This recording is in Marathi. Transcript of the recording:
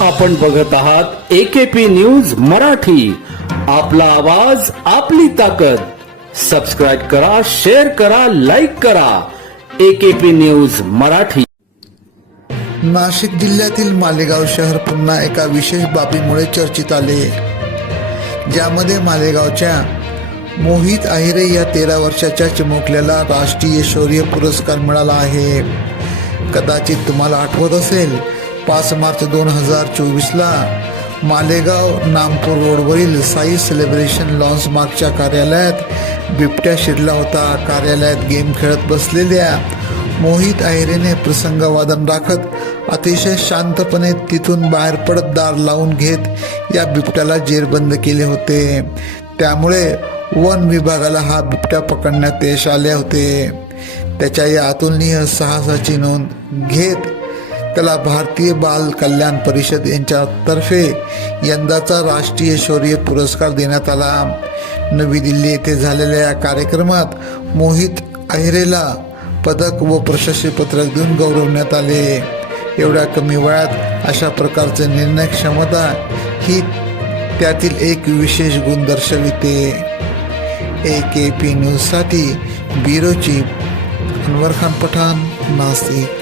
आपण बघत आहात एकेपी न्यूज मराठी. आपला आवाज आपली ताकद. सबस्क्राईब करा शेअर करा लाईक करा. AKP news Marathi. नाशिक जिल्ह्यातील मालेगाव शहर पुन्हा एका विशेष बाबीमुळे चर्चेत आले. ज्यामध्ये मालेगावच्या मोहित आहिरे या तेरा वर्षाच्या चिमुकल्याला राष्ट्रीय शौर्य पुरस्कार मिळाला आहे. कदाचित तुम्हाला आठवत असेल पाच मार्च दोन हजार चोवीसला मालेगाव नामपूर रोडवरील साई सेलिब्रेशन लॉन्स मार्कच्या कार्यालयात बिबट्या शिरला होता. कार्यालयात गेम खेळत बसलेल्या मोहित आहिरेने प्रसंगवादन राखत अतिशय शांतपणे तिथून बाहेर पडत दार लावून घेत या बिबट्याला जेरबंद केले होते. त्यामुळे वन विभागाला हा बिबट्या पकडण्यात यश आले होते. त्याच्या या अतुलनीय साहसाची नोंद घेत त्याला भारतीय बाल कल्याण परिषद यांच्यातर्फे यंदाचा राष्ट्रीय शौर्य पुरस्कार देण्यात आला. नवी दिल्ली येथे झालेल्या या कार्यक्रमात मोहित अहिरेला पदक व प्रशस्तीपत्रक देऊन गौरवण्यात आले. एवढ्या कमी वयात अशा प्रकारचे निर्णय क्षमता ही त्यातील एक विशेष गुण दर्शविते. ए के पी न्यूजसाठी ब्युरो चीफ अनवर खान पठाण नाशिक.